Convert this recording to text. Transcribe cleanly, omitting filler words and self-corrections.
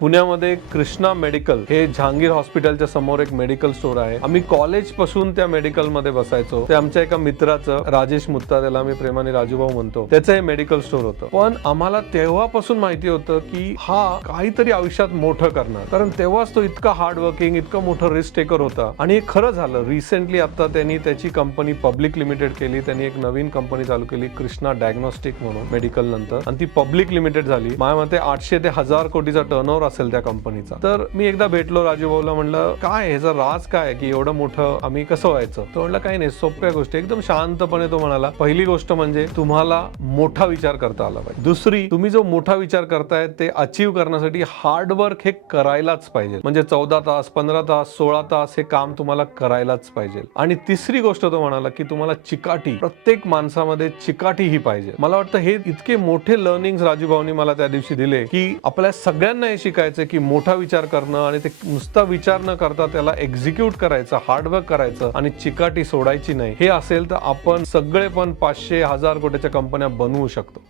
पुण्यामध्ये कृष्णा मेडिकल हे जहांगीर हॉस्पिटलच्या समोर एक मेडिकल स्टोर आहे. आम्ही कॉलेज पासून त्या मेडिकल मध्ये बसायचो. ते आमच्या एका मित्राचं राजेश मुत्ता, त्याला आम्ही प्रेमाने राजूभाऊ म्हणतो, त्याचं हे मेडिकल स्टोर होतं. पण आम्हाला तेव्हापासून माहिती होतं की हा काहीतरी आयुष्यात मोठं करणार, कारण तेव्हाच तो इतका हार्ड वर्किंग, इतका मोठा रिस्क टेकर होता. आणि हे खरं झालं. रिसेंटली आता त्यांनी त्याची कंपनी पब्लिक लिमिटेड केली. त्यांनी एक नवीन कंपनी चालू केली, कृष्णा डायग्नोस्टिक म्हणून, मेडिकल नंतर, आणि ती पब्लिक लिमिटेड झाली. माझ्या मते 800 ते 1000 कोटीचा टर्नओव्हर असेल त्या कंपनीचा. तर मी एकदा भेटलो राजूभाऊला, म्हणलं काय ह्याचं राज काय की एवढं मोठं आम्ही कसं व्हायचं. तो म्हणला काही नाही, सोप्या गोष्टी. एकदम शांतपणे तो म्हणाला, पहिली गोष्ट म्हणजे तुम्हाला मोठा विचार करता आला पाहिजे. दुसरी, तुम्ही जो मोठा विचार करताय ते अचीव करण्यासाठी हार्डवर्क हे करायलाच पाहिजे. म्हणजे 14 तास, 15 तास, 16 तास हे काम तुम्हाला करायलाच पाहिजे. आणि तिसरी गोष्ट तो म्हणाला की तुम्हाला चिकाटी, प्रत्येक माणसामध्ये चिकाटी ही पाहिजे. मला वाटतं हे इतके मोठे लर्निंग्स राजूभाऊनी मला त्या दिवशी दिले की आपल्या सगळ्यांना हे शिकायचं की मोठा विचार करणं आणि ते नुसता विचार न करता त्याला एक्झिक्यूट करायचं, हार्डवर्क करायचं आणि चिकाटी सोडायची नाही. हे असेल तर आपण सगळे पण 500 1000 कोटीच्या कंपन्या बनवू शकतो.